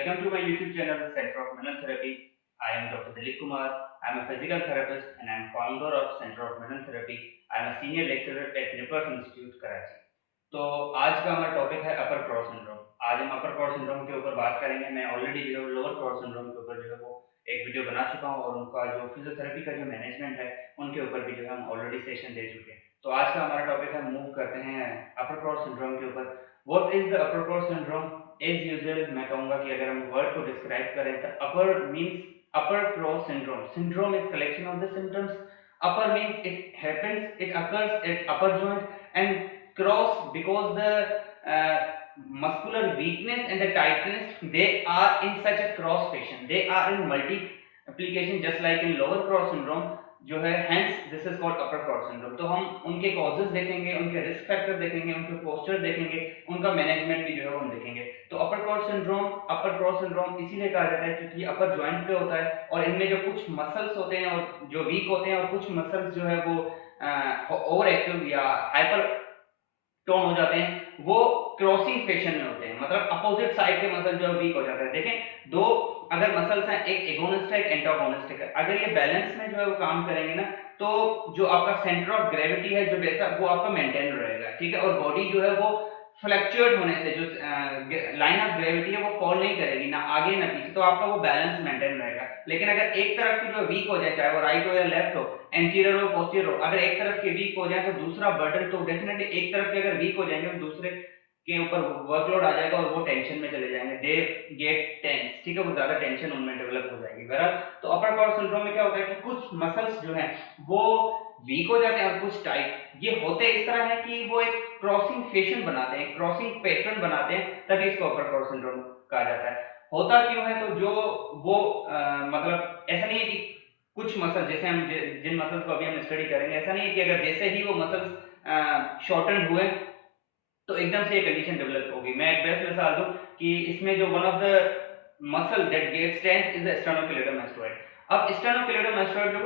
Welcome to my YouTube channel, Center of Manual Therapy. I am Dr. Dilip Kumar. I am a physical therapist and I am founder of Center of Manual Therapy. I am a senior lecturer at Nippers Institute, Karachi. तो आज का हमारा topic है अपर cross syndrome. आज हम अपर cross syndrome के ऊपर बात करेंगे। मैं ऑलरेडी जो है लोअर क्रॉस सिंड्रोम के ऊपर जो है वो एक वीडियो बना चुका हूँ और उनका जो फिजियोथेरेपी का जो मैनेजमेंट है उनके ऊपर भी जो है हम ऑलरेडी सेशन दे चुके हैं। तो आज का हमारा टॉपिक है, मूव करते हैं अपर क्रॉस सिंड्रोम के ऊपर। What is the upper cross syndrome? As usual मैं कहूंगा कि अगर हम वर्ड को डिस्क्राइब करें तो upper means upper cross syndrome. Syndrome is collection of the symptoms. Upper means it happens, it occurs at upper joint and cross because the muscular weakness and the tightness, they are in such a cross fashion, they are in multi application just like in lower cross syndrome जो है, hence this is called upper cross syndrome। तो हम उनके causes देखेंगे, उनके risk factor देखेंगे, उनके posture देखेंगे, उनका management भी जो है हम देखेंगे। तो upper cross syndrome इसीलिए कहा जाता है क्योंकि upper joint पे होता है और इनमें जो कुछ muscles होते हैं और जो weak होते हैं और कुछ muscles जो है वो ओवर एक्टिव या हाइपर टोन हो जाते हैं, वो क्रॉसिंग फैशन में होते हैं, मतलब अपोजिट साइड के मसल जो है वीक हो जाते हैं। देखें, दो अगर मसल्स हैं, एक एगोनिस्ट है, एक एंटागोनिस्ट है, अगर ये बैलेंस में जो है वो काम करेंगे ना, तो जो आपका सेंटर ऑफ ग्रेविटी है जो वैसा वो आपका मेंटेन रहेगा, ठीक है, और बॉडी जो है वो फ्लक्चुएट होने से जो लाइन ऑफ ग्रेविटी है वो फॉल नहीं करेगी, ना आगे ना पीछे, तो आपका वो बैलेंस मेंटेन रहेगा। लेकिन अगर एक तरफ की जो वीक हो जाए, चाहे वो राइट हो या लेफ्ट हो, एंटीरियर हो पोस्टीरियर हो, अगर एक तरफ के वीक हो जाए तो दूसरा बर्डन तो डेफिनेटली, एक तरफ के अगर वीक हो जाएंगे तो दूसरे के ऊपर वर्कलोड आ जाएगा और वो टेंशन में चले जाएंगे, दे गेट टेंस, ठीक है, वो ज्यादा टेंशन उनमें डेवलप हो जाएगी। बहरहाल तो अपर कॉर्ड सिंड्रोम में क्या होता है कि कुछ मसल्स जो हैं वो वीक हो जाते हैं और कुछ टाइट। ये होते इस तरह है कि वो एक क्रॉसिंग फैशन बनाते हैं, क्रॉसिंग पैटर्न बनाते हैं, तभी इसको अपर कॉर्ड सिंड्रोम कहा जाता है। होता क्यों है? तो जो वो मतलब ऐसा नहीं है कि कुछ मसल, जैसे हम जिन मसल्स को अभी हम स्टडी करेंगे, ऐसा नहीं है कि अगर जैसे ही वो मसल्स शॉर्टन हुए तो एकदम से ये कंडीशन डेवलप होगी। मैं एक बेस्ट मिसाल दूं कि इसमें जो one of the muscle that gets strength is the sternocleidomastoid. अब स्टेनोक्लेडोमास्टोइड जो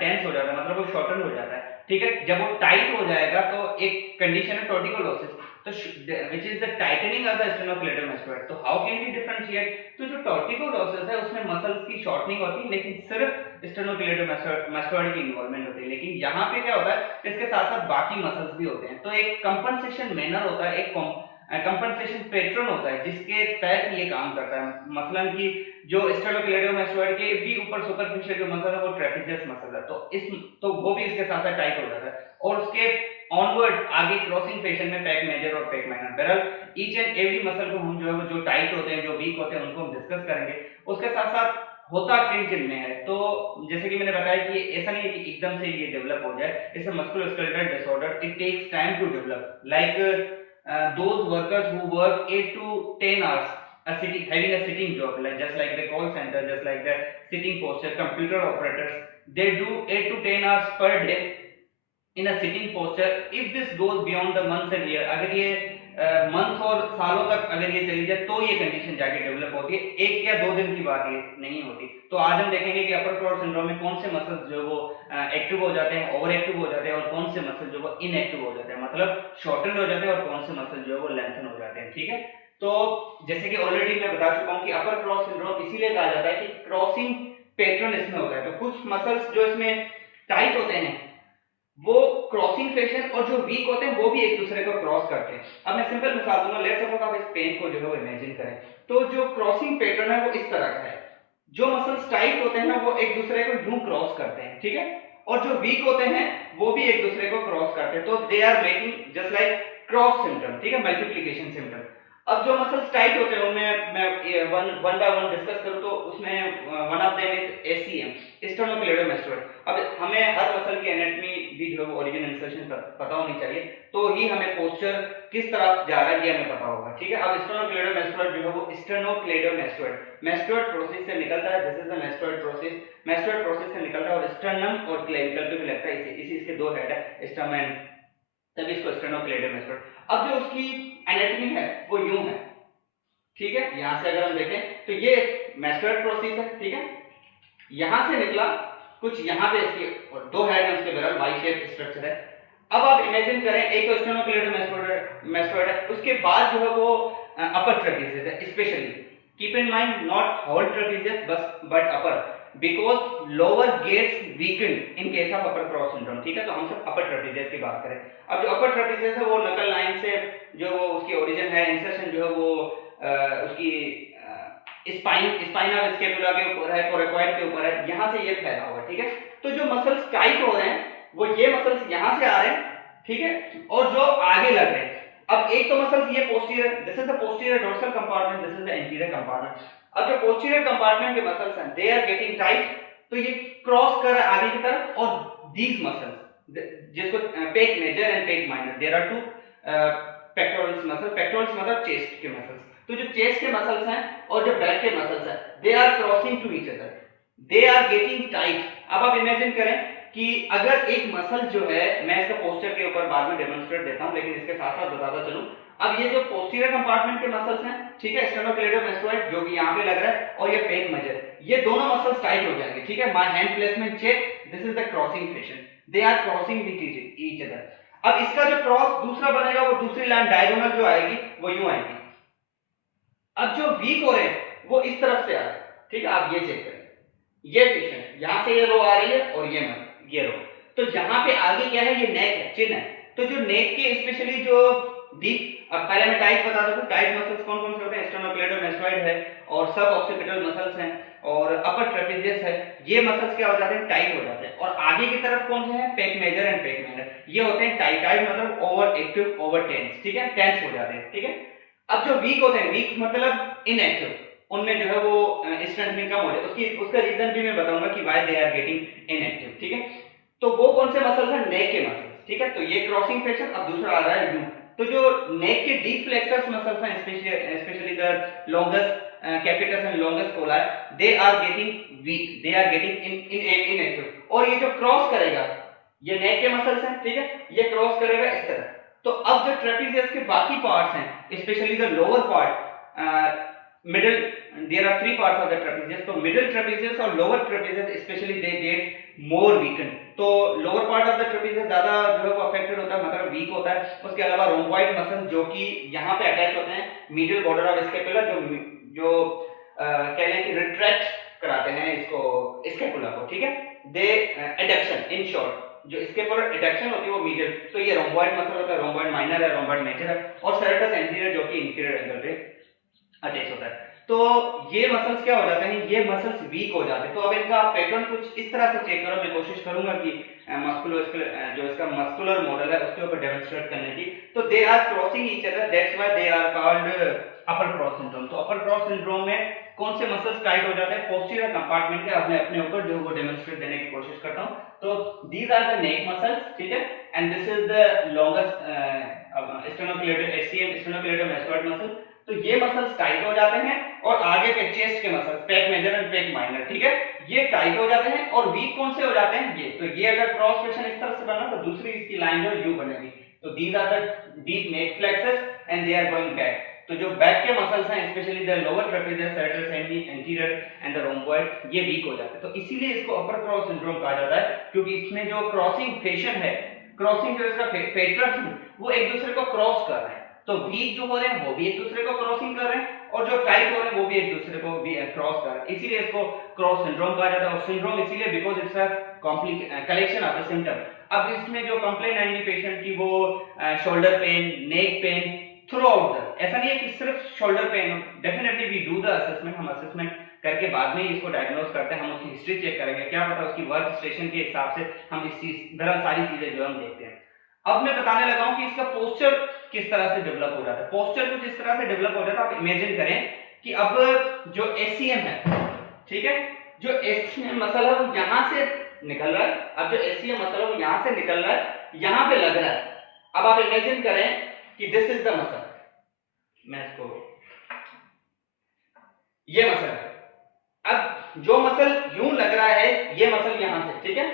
टेंस हो जाता है, मतलब वो शॉर्टन हो जाता है, ठीक है। जब वो टाइट हो जाएगा तो एक कंडीशन है टॉर्टिकोलोसिस, तो which is the tightening of the sternocleidomastoid. तो हाउ कैन वी डिफरेंशिएट? तो जो टॉर्टिकोलोसिस है उसमें मसल्स की शॉर्टनिंग होती है, लेकिन सिर्फ स्टेनोक्लेडोमास्टोइड की इन्वॉल्वमेंट होती है। लेकिन यहाँ पे क्या होता है, इसके साथ साथ बाकी मसल्स भी होते हैं। तो एक कंपनसेशन मैनर होता है, एक कंपनसेशन पैटर्न होता है जिसके तहत ये काम करता है। मसलन कि जो स्टेनोक्लेडोमास्टोइड के भी ऊपर सुपरफिशियल जो मसल है वो ट्रेपेजियस मसल है, तो वो भी इसके साथ साथ टाइट हो जाता है और उसके ऑनवर्ड आगे क्रॉसिंग फैशन में पैक मेजर और पैक माइनर। बहरहाल ईच एंड एवरी मसल को हम जो है वो जो टाइट होते हैं, जो वीक होते हैं, उनको हम डिस्कस करेंगे। उसके साथ साथ होता किन किन में है, तो जैसे कि मैंने बताया कि ऐसा नहीं है कि एकदम से ये डेवलप हो जाए। It's a musculoskeletal disorder, it takes time to develop, like those workers who work 8 to 10 hours having a sitting job, like just like the call center, just like the sitting posture, computer operators, they do 8 to 10 hours per day in a sitting posture। if this goes beyond the months and year, अगर ये month और सालों तक अगर ये चली जाए तो ये कंडीशन जाके डेवलप होती है, एक या दो दिन की बात ये नहीं होती। तो आज हम देखेंगे कि अपर क्रॉस सिंड्रोम में कौन से मसल्स जो वो एक्टिव हो जाते हैं, ओवर एक्टिव हो जाते हैं, और कौन से मसल जो वो इनएक्टिव हो जाते हैं, मतलब शॉर्टन हो जाते हैं, और कौन से मसल जो है वो लेंथन हो जाते हैं, ठीक है। तो जैसे कि ऑलरेडी मैं बता चुका हूं कि अपर क्रॉस सिंड्रोम इसीलिए कहा जाता है कि क्रॉसिंग पैटर्न इसमें होता है। तो कुछ मसल्स जो इसमें टाइट होते हैं वो क्रॉसिंग फैशन, और जो वीक होते हैं वो भी एक दूसरे को क्रॉस करते हैं। अब मैं सिंपल मिसाल दूंगा, लेट्स सपोज आप इस पेन को जो है वो इमेजिन करें, तो जो क्रॉसिंग पैटर्न है वो इस तरह का है। जो मसल्स टाइट होते हैं ना वो एक दूसरे को यूं क्रॉस करते हैं, ठीक है, और जो वीक होते हैं वो भी एक दूसरे को क्रॉस करते हैं, तो they are making just like cross symptom, ठीक है, मल्टीप्लिकेशन सिम्टम। अब जो मसल्स टाइट होते हैं उनमें मैं वन बाय वन डिस्कस करूं, तो उसमें one of them is SCM, sternocleidomastoid. अब हमें हर मसल की एनाटॉमी भी जो है वो ओरिजिन इंसर्शन पता होनी चाहिए, तो ही हमें पोस्चर किस तरफ जा रहा है ये हमें पता होगा, ठीक है। अब स्टेनोक्लेडोमास्टोइड जो है वो स्टेनोक्लेडोमास्टोइड मेस्टोइड प्रोसेस से निकलता है, this is the mastoid process, mastoid process से निकलता है और स्टर्नम और क्लेविकल पे भी लगता है, इसी इसके दो हेड है, स्टर्नम एंड, तभी इसको स्टेनोक्लेडोमास्टोइड। अब जो उसकी एनाटॉमी है वो यूं है, ठीक है, यहां से अगर हम देखें तो ये मेस्टोइड प्रोसेस है, ठीक है, यहां से निकला कुछ, यहां पे इसके और दो हेड है उसके बगल, वाई शेप स्ट्रक्चर है। अब आप इमेजिन करें, एक तो स्टेनोक्लेडोमास्टोइड है, उसके बाद जो है वो अपर ट्रेपेजियस है, specially keep in mind not whole trapezius but upper, because lower gets weakened in case of upper cross syndrome, ठीक है। तो हम सब अपर ट्रेपेजियस की बात करें। अब जो अपर ट्रेपेजियस है वो नकल लाइन से जो वो उसकी ओरिजिन है, इंसर्शन जो है वो उसकी स्पाइना स्कैपुला के ऊपर है, कोरेकॉइड के ऊपर है, यहां से ये फैला हुआ है, ठीक है। तो जो मसल्स टाइट हो रहे हैं वो ये मसल्स यहां से आ रहे हैं, ठीक है, और जो आगे लग रहे हैं। अब एक तो मसल्स ये posterior, this is the posterior dorsal compartment, this is the anterior compartment. अब जो पोस्टीरियर कंपार्टमेंट के मसल्स हैं दे आर गेटिंग टाइट, तो ये क्रॉस कर आगे की तरफ, और दीज मसल्स जिसको pec major and pec minor, there are two pectorals muscle, pectorals मतलब चेस्ट के मसल्स। तो जो चेस्ट के मसल्स हैं और जो बैक के मसल्स हैं they are crossing to each other, they are getting tight. अब आप इमेजिन करें कि अगर एक मसल जो है, मैं इसका पोस्टर के ऊपर बाद में डेमोंस्ट्रेट देता हूं, लेकिन इसके साथ साथ बताता चलूं। अब ये जो पोस्टीरियर कंपार्टमेंट के मसल्स हैं, ठीक है, स्टेनोक्लेडोमास्टोइड जो कि यहाँ पे लग रहा है, और ये पेक मेजर, ये दोनों मसल्स टाइट हो जाएंगे, ठीक है। My hand placement check, this is the crossing fashion, they are crossing with each other. अब इसका जो क्रॉस दूसरा बनेगा वो दूसरी लाइन डायगोनल जो आएगी वो यूं आएगी। अब जो वीक हो रहे हैं वो इस तरफ से आ रहे हैं, ठीक है। आप ये चेक करें, ये पेशेंट यहां से ये रो आ रही है और ये रो, तो जहां पे आगे क्या है, ये नेक है, चिन है। तो जो नेक के स्पेशली जो डीप, अब पहले मैं टाइट बता दूं, टाइट मसल्स कौन कौन से होते हैं, स्टेनोक्लेडोमास्टोइड है और सब ऑक्सीपिटल मसल्स हैं और अपर ट्रेपेजियस है। ये मसल्स क्या हो जाते हैं, टाइट हो जाते हैं। और आगे की तरफ कौन से हैं, pec major and pec minor, ये होते हैं टाइट, टाइट मतलब ओवर एक्टिव, ओवर टेंस, ठीक है, टेंस हो जाते हैं, ठीक है। अब जो वीक होते हैं, वीक मतलब इनएक्टिव, उनमें जो है वो स्ट्रेंथनिंग कम हो जाए, उसकी उसका रीजन भी मैं बताऊंगा कि why they are getting inactive, ठीक है। तो वो कौन से मसल्स हैं, नेक के मसल्स, ठीक है। तो ये क्रॉसिंग फ्लेक्शन। अब दूसरा आ रहा है यू, तो जो नेक के डीप फ्लेक्सर्स मसल्स हैं, specially the longest capitis and longest colli, they are getting weak, they are getting inactive. और ये जो क्रॉस करेगा, ये नेक के मसल्स हैं, ठीक है, ये क्रॉस करेगा इस तरह। तो अब जो ट्रेपेजियस के बाकी पार्ट्स हैं, specially the lower part, middle, there are three parts of the trapezius, तो मिडिल ट्रेपेजियस और lower trapezius specially they get more weaken. तो lower part of the trapezius ज्यादा जो है वो अफेक्टेड होता है, मतलब वीक होता है। उसके अलावा रोम्बॉइड मसल जो कि यहाँ पे अटैच होते हैं मीडियल बॉर्डर ऑफ स्कैपुला, जो कह लें कि रिट्रैक्ट कराते हैं इसको, स्कैपुला को, ठीक है। दे एडक्शन, इन शॉर्ट जो स्कैपुलर एडक्शन होती है वो मीडियल, तो ये रोम्बॉइड मसल होता है, रोम्बॉइड माइनर है, रोम्बॉइड मेजर है, और सेरेटस एंटीरियर जो कि इंफीरियर एंगल पे अटैच होता है। तो ये मसल्स क्या हो जाते हैं, ये मसल्स वीक हो जाते हैं। तो अब इनका पैटर्न कुछ इस तरह से चेक करो, मैं कोशिश करूंगा कि जो इसका मस्कुलर मॉडल है उसके ऊपर डेमोंस्ट्रेट करने की। तो they are crossing each other, that's why they are called upper cross syndrome. तो अपर क्रॉस सिंड्रोम में कौन से मसल्स टाइट हो जाते हैं, पोस्टीरियर कंपार्टमेंट के। अपने अपने ऊपर जो वो डेमोंस्ट्रेट देने की कोशिश करता हूं। तो these are the neck muscles, ठीक है, and this is the longest sternocleido SCM, sternocleidomastoid muscle. तो ये मसल्स टाइट हो जाते हैं और आगे के चेस्ट के muscles, pec major and pec minor, ठीक है, ये टाइट हो जाते हैं। और वीक कौन से हो जाते हैं, ये। तो ये अगर क्रॉस सेक्शन इस तरह से बना तो दूसरी इसकी लाइन जो यू बनेगी। तो these are the deep neck flexors and they are going back. तो जो बैक के मसल्स हैं, specially the lower trapezius, serratus anterior and the rhomboid, ये वीक हो जाते हैं। तो इसीलिए इसको अपर क्रॉस सिंड्रोम कहा जाता है, क्योंकि इसमें जो क्रॉसिंग फेशन है, क्रॉसिंग जो इसका पेट्रस है वो एक दूसरे को क्रॉस कर रहे हैं। तो वीक जो हो रहे हैं वो भी एक दूसरे को क्रॉसिंग कर रहे हैं, और जो टाइट हो रहे हैं वो भी एक दूसरे को भी क्रॉस कर रहे हैं, इसीलिए इसको क्रॉस सिंड्रोम कहा जाता है। और सिंड्रोम इसीलिए because it's a collection of the symptom. अब इसमें जो कंप्लेन आएंगी पेशेंट की वो shoulder pain, neck pain throughout the, ऐसा नहीं है कि सिर्फ shoulder pain. Definitely we do the assessment, हम असेसमेंट करके बाद में ही इसको डायग्नोज करते हैं, हम उसकी हिस्ट्री चेक करेंगे, क्या पता उसकी वर्क स्टेशन के हिसाब से हम इस चीज दरअसल सारी चीजें जो हम देखते हैं। अब मैं बताने लगा हूं कि इसका पोस्चर किस तरह से डेवलप हो जाता है। पोस्चर कुछ इस तरह से डेवलप हो जाता है, आप इमेजिन करें कि अब जो एचसीएम है, ठीक है, जो एचसीएम मसल है वो यहां से निकल रहा है। अब जो एचसीएम मसल है वो यहां से निकल रहा है, यहां पे लग रहा है। अब आप इमेजिन करें कि दिस इज द मसल, मैं इसको, ये मसल है। अब जो मसल यूं लग रहा है, ये मसल यहां से, ठीक है,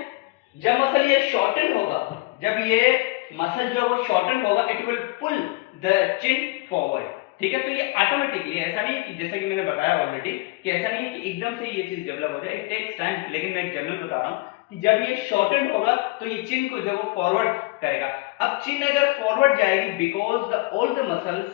जब मसल ये शॉर्टन होगा, जब ये मसल जो है वो शॉर्टन होगा, it will pull the chin forward, ठीक है। तो ये ऑटोमेटिकली, ऐसा नहीं है कि जैसा कि मैंने बताया ऑलरेडी कि ऐसा नहीं है कि एकदम से ये चीज डेवलप हो जाए, इट टेक्स टाइम। लेकिन मैं एक जनरल बता रहा हूं कि जब ये शॉर्टन होगा तो ये चिन को जो वो फॉरवर्ड करेगा। अब चिन अगर फॉरवर्ड जाएगी, because the all the muscles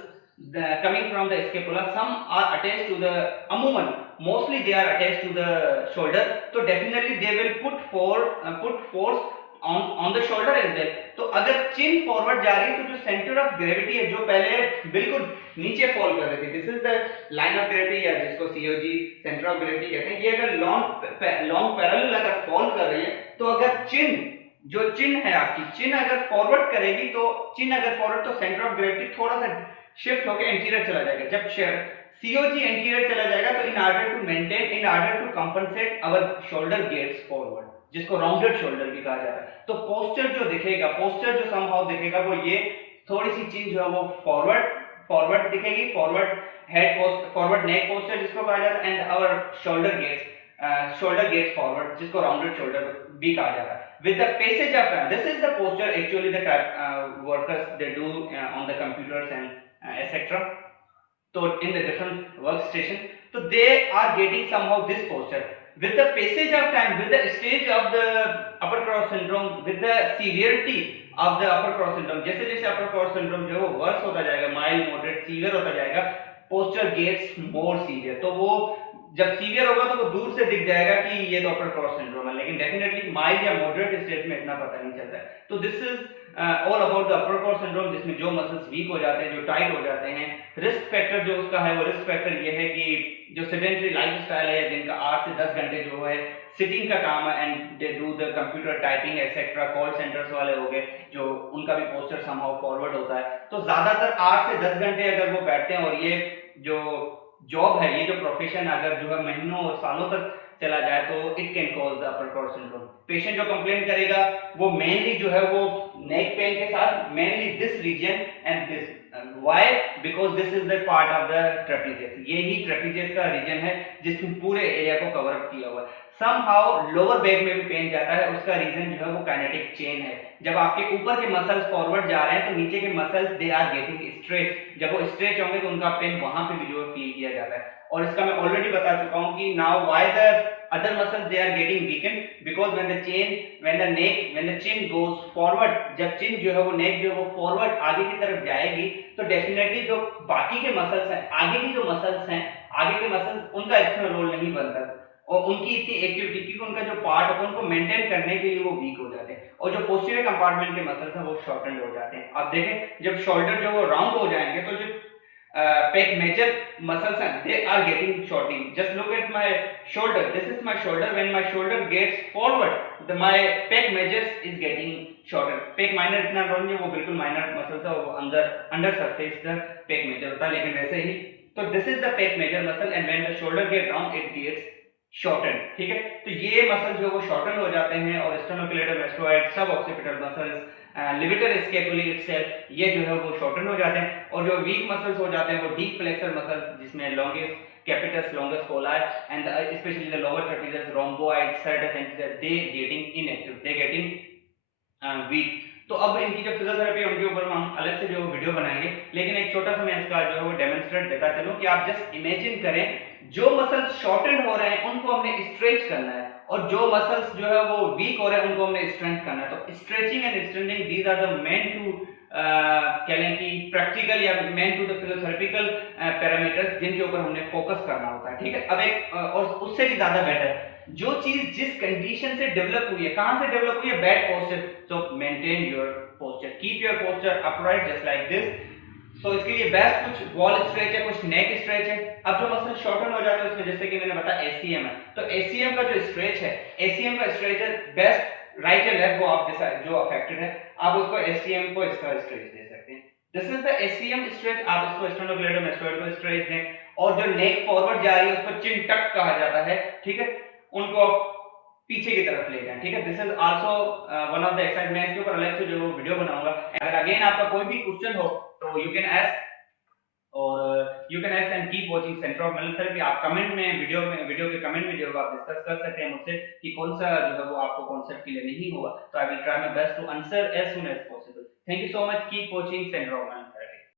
coming from the scapula. Some are attached to the amuman. Mostly they are attached to the shoulder. So definitely they will put force on the shoulder as well. तो अगर चिन forward जा रही है तो जो centre of gravity है जो पहले बिल्कुल नीचे फॉल कर रही थी, this is the line of gravity या जिसको सीओजी सेंटर ऑफ ग्रेविटी कहते हैं, ये अगर लॉन्ग पैरेलल अगर फॉल कर रही है तो अगर चिन है आपकी, चिन अगर फॉरवर्ड करेगी तो चिन अगर फॉरवर्ड तो सेंटर ऑफ ग्रेविटी थोड़ा सा शिफ्ट होकर एंटीरियर चला जाएगा. जब सीओजी एंटीरियर चला जाएगा तो in order to compensate our shoulder gets forward, जिसको राउंडेड शोल्डर भी कहा जाता है. तो पोस्चर जो समहाउ दिखेगा वो ये थोड़ी सी चीज जो है वो फॉरवर्ड दिखेगी, फॉरवर्ड नेक पोस्चर जिसको कहा जाता है, and our shoulder gets forward जिसको राउंडेड शोल्डर भी कहा जाता है. With the passage of time, this is the posture actually the workers they do on the computers and etc. So in the different workstation, so they are getting somehow this posture. With the passage of time, with the stage of the upper cross syndrome, with the severity of the upper cross syndrome, जैसे जैसे upper cross syndrome जो है वो verse होता जाएगा, mild moderate severe होता जाएगा, posture gets more severe. तो वो जब सीवियर होगा तो वो दूर से दिख जाएगा कि ये तो अपर क्रॉस सिंड्रोम है, लेकिन डेफिनेटली माइल्ड या मॉडरेट स्टेज में इतना पता नहीं चलता है. तो this is all about the upper cross syndrome, जिसमें जो मसल्स वीक हो जाते हैं, जो टाइट हो जाते हैं. रिस्क फैक्टर जो उसका है वो रिस्क फैक्टर ये है कि जो सेडेंटरी लाइफस्टाइल है, जिनका 8 से 10 घंटे जो है सिटिंग का काम है and they do the computer typing etcetera, call centres वाले हो गए जो उनका भी पोस्चर समहाउ फॉरवर्ड होता है. तो ज्यादातर 8 से 10 घंटे अगर वो बैठते हैं और ये जो जॉब है, ये जो प्रोफेशन अगर जो है महीनों और सालों तक चला जाए तो it can cause the upper cross syndrome. Patient जो कंप्लेन करेगा वो मेनली जो है वो नेक पेन के साथ, mainly this region and this. Why? Because this is the part of the trapezius. ये ही ट्रेपीजियस का रीजन है जिसमें पूरे एरिया को कवर अप किया हुआ है. समहाउ लोअर बैक में भी पेन जाता है, उसका रीजन जो है वो काइनेटिक चेन है. जब आपके ऊपर के मसल्स फॉरवर्ड जा रहे हैं तो नीचे के muscles they are getting stretch. जब वो स्ट्रेच होंगे तो उनका पेन वहां पे भी जो फील किया जाता है. और इसका मैं ऑलरेडी बता चुका हूं कि now why the other muscles they are getting weakened because when the chin goes forward, जब chin जो है वो neck जो है वो forward आगे की तरफ जाएगी तो definitely जो बाकी के muscles हैं, आगे के जो muscles हैं, आगे के muscles उनका इतना रोल नहीं बनता और उनकी इतनी एक्टिविटी, क्योंकि उनका जो पार्ट होता है उनको मेंटेन करने के लिए वो वीक हो जाते हैं और जो पोस्टीरियर कंपार्टमेंट के मसल्स हैं वो शॉर्टेंड हो जाते हैं. अब देखें जब शोल्डर जो वो राउंड हो जाएंगे तो जो pec major muscles and they are getting shortening. Just look at my shoulder. This is my shoulder. When my shoulder gets forward, my pec majors is getting shorter. Pec minor इतना role नहीं, वो बिल्कुल minor muscles है, वो अंदर surface the pec major होता है, लेकिन वैसे ही तो this is the pec major muscle and when the shoulder get round it gets shortened. ठीक है, तो ये मसल जो वो शॉर्टन हो जाते हैं और स्टेनोक्लेडम एस्ट्रोइड, सब ऑक्सीपिटल मसल्स, लिबिटर स्केपुली इटसेल्फ, ये जो है वो शॉर्टन हो जाते हैं. और जो वीक मसल्स हो जाते हैं वो डीप फ्लेक्सर मसल्स, जिसमें longest capitis, longest colli and specially the lower trapezius, rhomboid, serratus and they getting inactive, they getting weak. तो अब इनकी जो फिजियोथेरेपी है उनके ऊपर हम अलग से जो वीडियो बनाएंगे, लेकिन एक छोटा सा मैं इसका जो है वो डेमोन्स्ट्रेट देता चलूं कि आप जस्ट इमेजिन करें जो मसल्स शॉर्टेंड हो रहे हैं उनको हमने स्ट्रेच करना है और जो मसल्स जो है वो वीक हो रहे हैं उनको हमने स्ट्रेंथ करना है. तो stretching and strengthening these are the main to कह लें कि प्रैक्टिकल या main to the physiotherapical parameters जिनके ऊपर हमने फोकस करना होता है. ठीक है, अब एक और उससे भी ज्यादा बेटर जो चीज जिस कंडीशन से डेवलप हुई है, कहां से डेवलप हुई है, bad posture. So maintain your posture, keep your posture upright just like this. So इसके लिए बेस्ट कुछ वॉल स्ट्रेच है, कुछ नेक स्ट्रेच है. अब जो मसल शॉर्टन हो जाता है उसमें जैसे कि मैंने बताया एसीएम है, तो एसीएम का जो स्ट्रेच है, एसीएम का स्ट्रेच है बेस्ट राइट या लेफ्ट, वो आप जो अफेक्टेड है आप उसको एसीएम को इसका स्ट्रेच दे सकते हैं. This is the ACM stretch. आप इसको स्टेनोक्लेडम एस्ट्रोइड को स्ट्रेच दें. और जो नेक फॉरवर्ड जा रही है उसको चिन टक कहा जाता है. ठीक है, उनको पीछे की तरफ ले जाएं. ठीक है, this is also one of the exercise. मैं इसके ऊपर अलग से जो वीडियो बनाऊंगा. अगर अगेन आपका कोई भी क्वेश्चन हो तो यू कैन आस्क और you can ask and keep watching centre of manual therapy. आप कमेंट में वीडियो के कमेंट में जो है आप डिस्कस कर सकते हैं मुझसे कि कौन सा जो है वो आपको कॉन्सेप्ट क्लियर नहीं हुआ. तो I will try my best to answer as soon as possible. Thank you so much. Keep watching centre of मेनल.